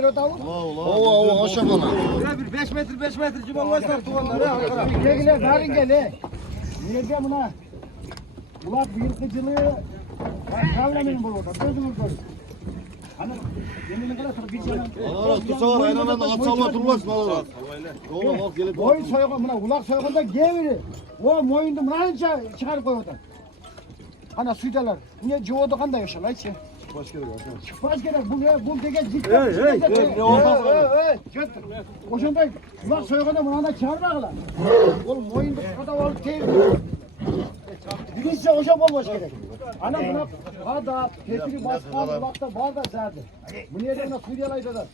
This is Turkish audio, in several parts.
bir otağı. O aşamalı. Bir 5 metre cim olmazlar tuğanlar ya. Gel zarın gel. Nerede buna? Ulan bu yırtıcılığı kavlamayın bu orada. Gözünüz görün. Hani yeminle kadar bir canım. Allah tutsalar aynadan at salma durmaz mı Allah? Oğlum bak gelip. Boyun soygun buna ulak soygunda geviri. O moyundu buna çıkarıp koyuyorlar. Ana suydalar. Niye çoğudu kanda yaşarlar hiç. Başka bir şey. Çıkmaz gerek. Bu dege ciddi. Ne olmaz? Oşanda ulak soygunda buna çağırmaklar. Oğlum moyundu kadar olup değil. Birincisi hoca olmaz gerek. Ana buna barda, tepiri başkan, bulakta barda zaten. Bu nereden Suriyeli'de da.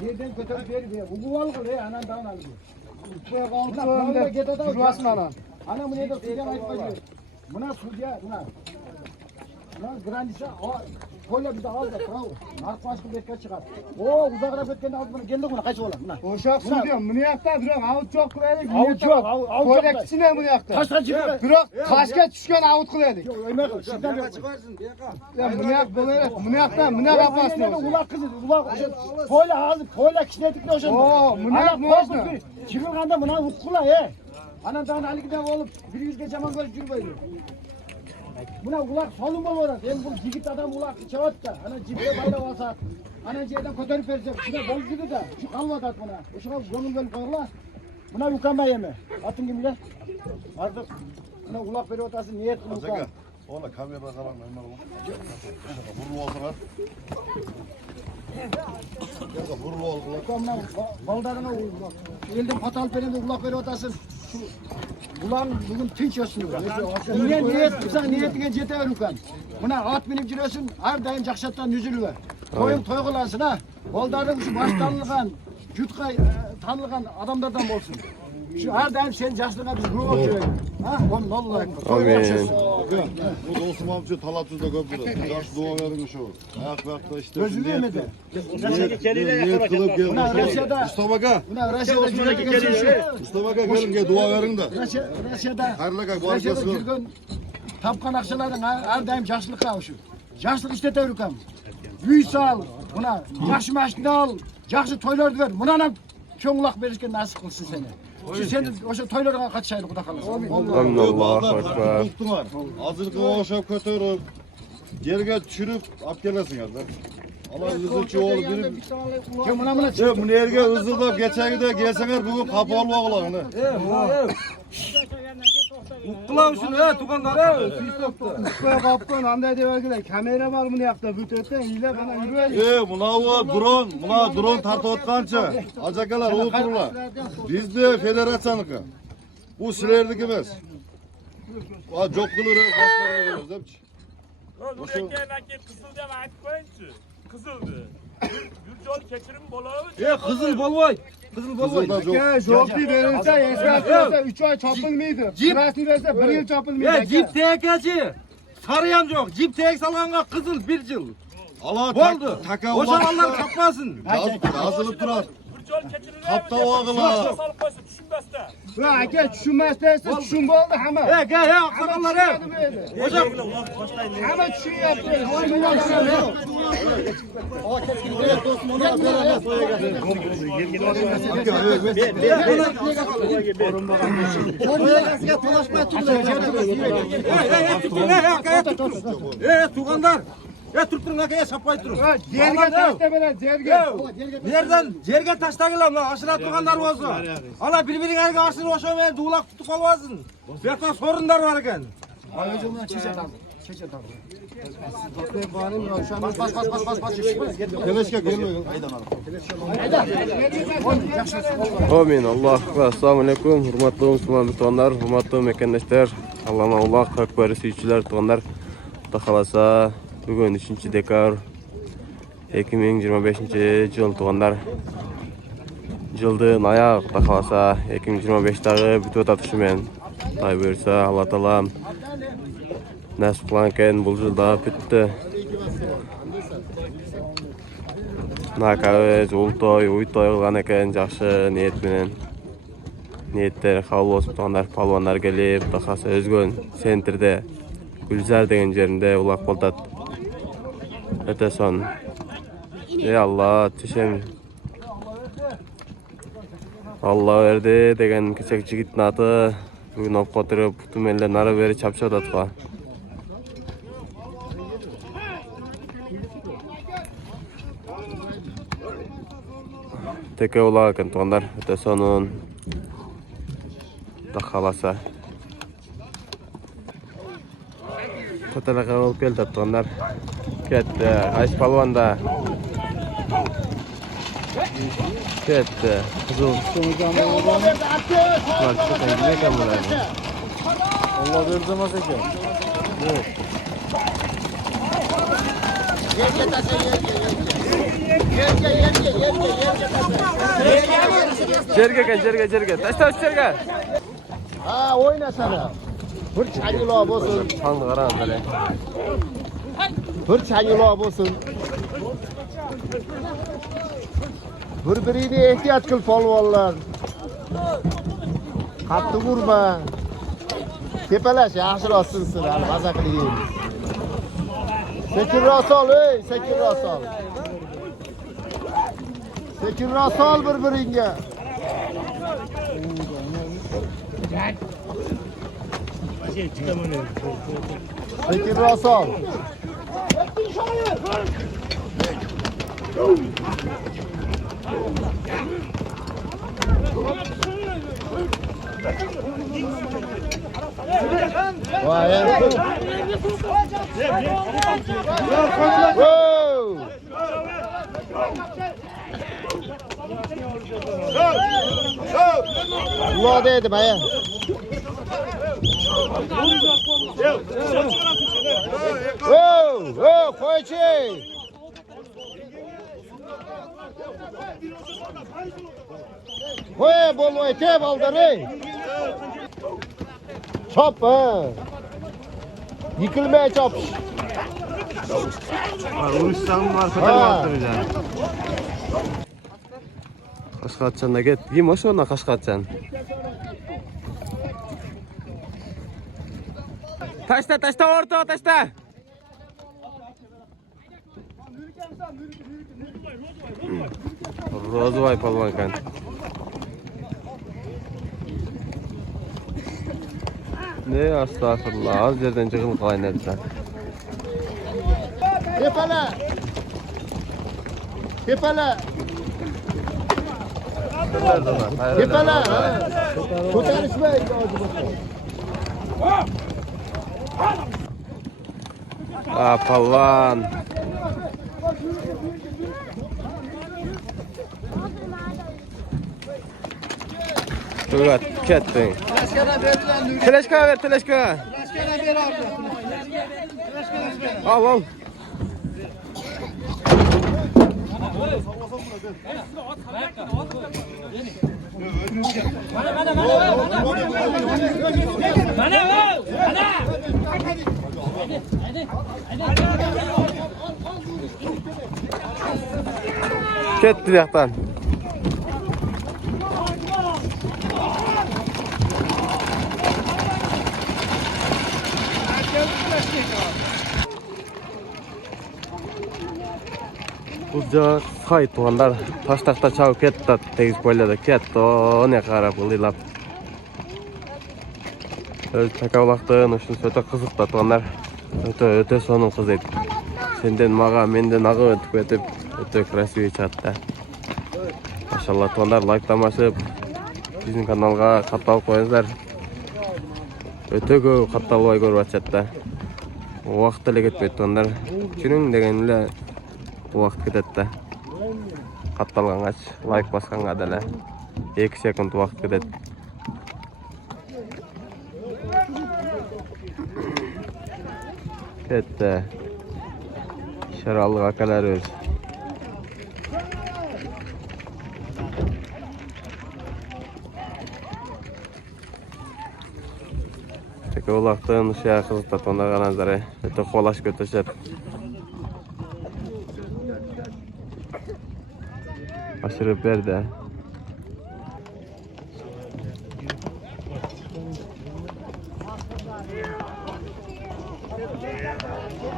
Nereden götürüp veriyor. Bu kuvalık oluyor, anan dağın alıyor. Buraya kaldı, böyle git o da uçmasın anan. Ana bu nereden Suriyeli ayıplayıyor. Buna Suriye, buna. Buna grandisi, koyla bize al da, bravo. Nark başka bekle çıkar. O uzaklara bekleni al bunu, geldik buna, kaç oğlan, buna. Uşak su diyorum, bunu yakta duruyorum, avut çok kılaydık. Avut yok, avut yok. Koydakçısına bunu yakta. Taşla çıkıyor. Duruyorum, taşka düşken avut kılaydık. Yok, öyle şimdiden yok. Ya bunu yak, bunu yakta, bunu yak yapmasın olsun. Ulak kızı, ulak poyla ağzı, poyla kişinetikli o şimdi. Oo, bunu yak mı olsun? Çıkırganda buna utkula he. Anan dağın alikiden olup bir yüzge zaman böyle yürüyor. Buna ulak solun bol orası. Hem bu jigit adam ulak çavat da. Ana jitte bayla olsa. Ana ceyden kotarıp verecek. Şuna bol gibi de. Şu kalmadı at buna. O şuna gönül böyle koyarlar. Buna yukama yeme. Atın gibi de. Artık buna ulak veriyor otasın niyet ulak. Ona kamera bakalım ben oğlum. Vurlu olsalar. Ya vurlu olsalar. Ukamla baldarına elden patal perinde ulak veriyor otasın. Şu ulan bugün tinç yaşıyor. Niye niyet kısa niyetine jete ver ukan. Buna at binip giriyorsun. Her daim jakşattan üzülüyor. Toyun toygulansın ha. Baldarın şu baş tanılgan, jutka tanılgan adamlardan olsun. Şu her daim senin yaşlığına biz ruh okuyoruz. Ha? Onun Allah'a Amin. Bu dostum amca talatuzda gördüler. Yaş dua verin şu. Ayak vakta işte. Gözünü yemedi. Niyet kılıp Buna gelin. Rusya'da, Mustafa Aga. buna Rusya'da gülüyor. Mustafa Aga gelin gel dua verin de. Rusya'da, Hayırlı kay bu Rusya'da arkası. Türk'ün tapkan akçaların her daim yaşlılık kavuşu. Yaşlılık işte tevrikam. Büyü sağ ol. Buna yaşı maşkını al. Yaşı toylar ver. Buna ne çoğulak verirken nasip kılsın seni. Sen o toylarına kaç aylık kuda kalırsın. Amin Allahu Ekber. Hazır kıvaşıp götürüp yerge düşürüp apgelesin ya. Allah rızıkçı oğlu biri. Kim buna Ya bu nerge hızlıda geçen de gelseler bugün kapı olma oğlanı. Ulan şunu he tuğanlar he. Koya kaptan, anda ediverdiler. Kamera var bunu yakta, bütütten hile bana yürüyor. Buna drone tartı otkança. Acakalar otururlar. Biz de federasyonluk'a. Bu silerdeki biz. Çok kılır başlarına görüyoruz değil mi? Bu ekmeğindeki kızıl diye ayıp koyuncu. Kızıldı. Gürcol keçirim bolu. Kızıl bolvoy. Kızıl bolvoy. Kızılda çok. Ya jokli verirse, esnaf verirse 3 ay çapılmıydı. Sırasını verirse 1 yıl çapılmıydı. Cip tekeci. Sarıyam yok. Cip tek salanga kızıl bir yıl. Allah Oldu. taka O zamanlar çapmasın. yazılıp durar. Gürcol keçirim. Kapta oğlan. Salıp koysun düşünmezse. Ya ake düşünmezse düşün oldu ama. Gel ya aksakallar he. Hocam. Ama düşün yaptı. Tuğanlar. Tutturun akaya sapayı durun. Cerge taşta böyle cerge. Nereden? Cerge taşta gelen lan. Aşırı tuğanlar olsa. Ala birbirine erge aşırı hoşa ve duğlak tutup olmasın. Bekle sorunlar var eken. Ağacımdan çiçek aldım. Çiçek aldım. Bas. Keleşke gelmiyor. Amin. Allah Ekber. Assalamu alaikum. Hurmatlı Müslüman tutanlar, hurmatlı mekandaşlar. Allah'ına Allah Ekber suyucular tutanlar. Takalasa bugün 3. dekabr 2025 yıl tutanlar. Жылдын аяğı takalasa 2025'tagi бүтөт atışымен Tay buyursa Allah Taala nasip kılanken bu yılda bitti. Nakabez, ultoy, uytoy kılgan eken jakşı niyet menen. Niyetler kabul bolsun tutanlar, palvanlar gelip takasa özgön sentrde Gülzar degen жеринде ulak boltat. Öte son. Ey Allah, tişem Allah verdi degen küçük jigittin atı. Bugün op koturup tümelden nara beri çapşat atfa. Teke ola ekan tuğanlar. Öte sonun da kalasa. Kotelaka olup geldi tuğanlar. Ketdi. Ayş palvan da. Ketdi. Kızıl. Var çıkan ne kan bunlar? Allah vermez ekan. Jerge. Taşta jerge. Ha oynasana. Bir çayıla bolsun. Tanrı qaran qale. Bir çayıla bolsun. Bir-birini ehtiyot qil polvonlar. Qattiq urma. Tepalash yaxshiroq sinsin, hali maza qiling. Sekinroq sol, sekinroq sol. Sekinroq sol bir-biringga. Sekinroq sol. Vay. Wow. Allah dedim aya. Wow, koyçi. Koy bolvay te baldırı. Çap ha. Yıkılmaya çap. Uruşsan var fotoğraf Kaşqatçanda get. Kim o şuna Kaşqatçan? Taşta orta taşta. Rozvay palvan kan. Ne astagfirullah. Az yerden çıkın kaynadı. Tepala. Tepala. Ko'tarishmaydi Palvan. Tugat, kettin. Teleshka ver, teleshka. Al. Ketdi yaxtan. Uca kay tuğanlar taştakta çağı ketdi tegiz koyladı ketdi ne qarab ılılap. Öz takavlaqtın üçün söte kızık da tuğanlar öte sonun kız edi. Senden mağa menden ağı ötüp ötüp öte krasivi çatdı. Maşallah tuğanlar like'lamasıp bizim kanalga kattal koyunuzlar. Öte köp kattalbay görüp atçatdı. Vaqt ele ketpeydi tuğanlar. Çünün degenle vaqt ketedi. Kattalgangaç like basqanga da 2 sekund vaqt ketedi. Ketdi. Şarallık akalar öz. Teke olaqtın uşağı kızıqta tonda qaranzare. Öte qolaş götөшет. Aşırı berdi.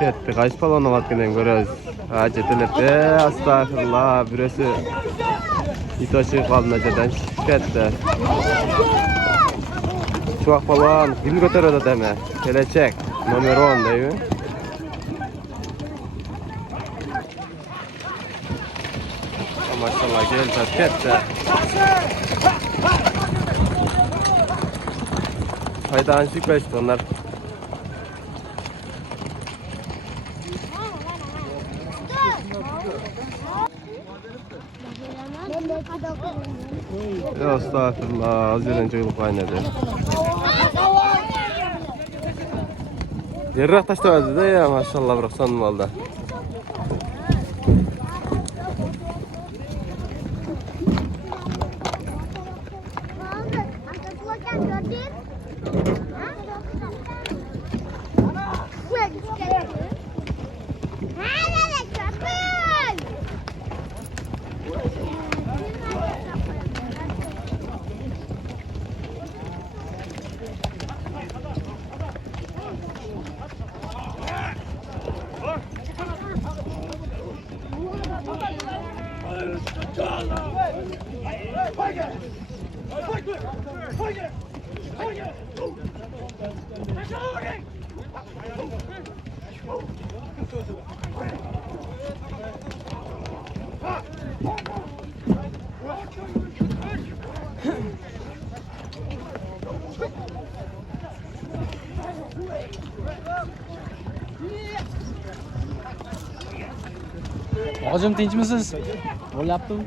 Ketdi. Qaysi palonga batkenden görөбүз. Acetelepte astagfirullah birisi itoşu kalmacadan şikayette. Çuak falan kim götürüyordu deme. Gelecek numara 10 değil mi? Maşallah gel kette. Haydan şikayet onlar. Ya estağfurullah, azelen çocuk kaynadı. Yerrak taştavadı da ya maşallah bıraksan malda. Hocam tinchmisiz? Bo'lyaptimi?